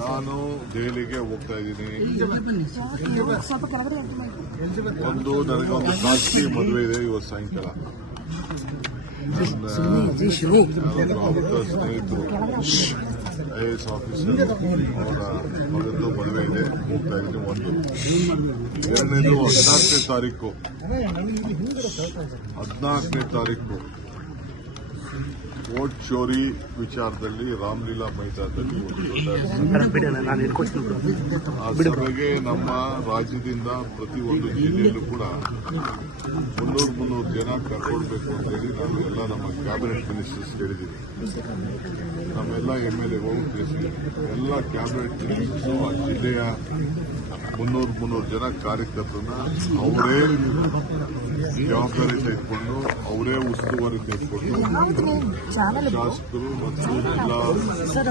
ನಾನು ದೆಹಲಿಗೆ ಹೋಗ್ತಾ ಇದ್ದೀನಿ. ಒಂದು ನನಗೆ ಒಂದು ಖಾಸಗಿ ಮದುವೆ ಇದೆ ಇವತ್ತು ಸಾಯಂಕಾಲ. ಸ್ನೇಹಿತರು? ಐ ಎಸ್ ಆಫೀಸರ್ ಅವರ ಮಗದ್ದು ಮದುವೆ ಇದೆ. ಹೋಗ್ತಾ ಇದ್ದೀನಿ ಒಂದು. ಎರಡನೇದು ಹದಿನಾಲ್ಕನೇ ತಾರೀಕು. ಹದಿನಾಲ್ಕನೇ ತಾರೀಕು. ವೋಟ್ ಚೋರಿ ವಿಚಾರದಲ್ಲಿ ರಾಮಲೀಲಾ ಮೈದಾನದಲ್ಲಿ ಅದರೊಳಗೆ ನಮ್ಮ ರಾಜ್ಯದಿಂದ ಪ್ರತಿ ಒಂದು ಜಿಲ್ಲೆಯಲ್ಲೂ ಕೂಡ ಮುನ್ನೂರು ಮುನ್ನೂರು ಜನ ಕರ್ಕೊಳ್ಬೇಕು ಅಂತ ಹೇಳಿ ನಾನು ಎಲ್ಲ ನಮ್ಮ ಕ್ಯಾಬಿನೆಟ್ ಮಿನಿಸ್ಟರ್ಸ್ ಹೇಳಿದ್ದೀನಿ ನಮ್ಮೆಲ್ಲ ಎಂ ಎಲ್ ಎಗಳು ಎಲ್ಲ ಕ್ಯಾಬಿನೆಟ್ ಮಿನಿಸ್ಟರ್ಸು ಆ ಜಿಲ್ಲೆಯ ಮುನ್ನೂರು ಮುನ್ನೂರು ಜನ ಕಾರ್ಯಕರ್ತರನ್ನ ಅವರೇ ಜವಾಬ್ದಾರಿ ತೆಗೆದುಕೊಂಡು ಅವರೇ ಉಸ್ತುವಾರಿ ತೆಗೆದುಕೊಂಡು ಶಾಸಕರು ಮತ್ತು ಎಲ್ಲ ಸರ್